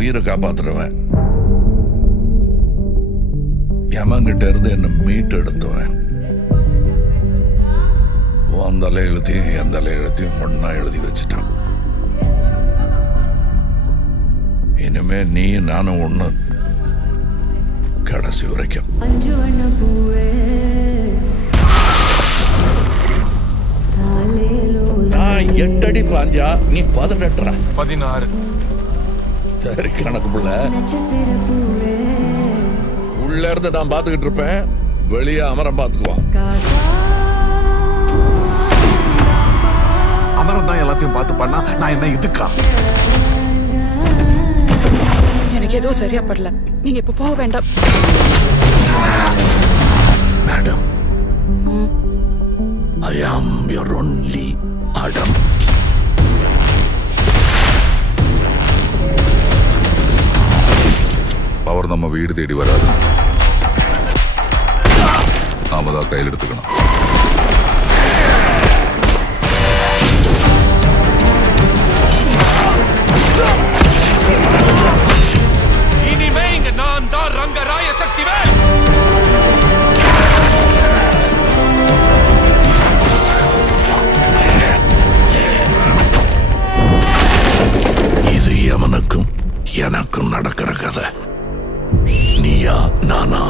உயிரை காப்பாத்துறவன், யமங்கிட்ட இருந்து என்ன மீட்டு எடுத்துவேன். உன் தலை எழுத்தையும் என் தலை எழுத்தையும் ஒன்னா எழுதி வச்சுட்டான். இனிமே நீ நானும் ஒண்ணு, கடைசி வரைக்கும். நான் 8 அடி பாஞ்சா நீ 18. 16. சரி கணக்கு புள்ள. உள்ள இருந்து நான் பாத்துக்கிட்டு இருப்பேன், வெளியே அமரம் பாத்துக்குவான். அமரம் தான் எல்லாத்தையும் பார்த்து பண்ணா நான் என்ன இதுக்கா? எனக்கு ஏதோ சரியா படல, நீங்க இப்ப போக வேண்டாம். Madam, I am your only Adam. Power நம்ம வீடு தேடி வராது, நாம தான் கையில் எடுத்துக்கணும். இனிமே இங்க நான் தான் ரங்கராய சக்திவேல். இது எவனுக்கும் எனக்கும் நடக்கிற கதை. நீயா நானா?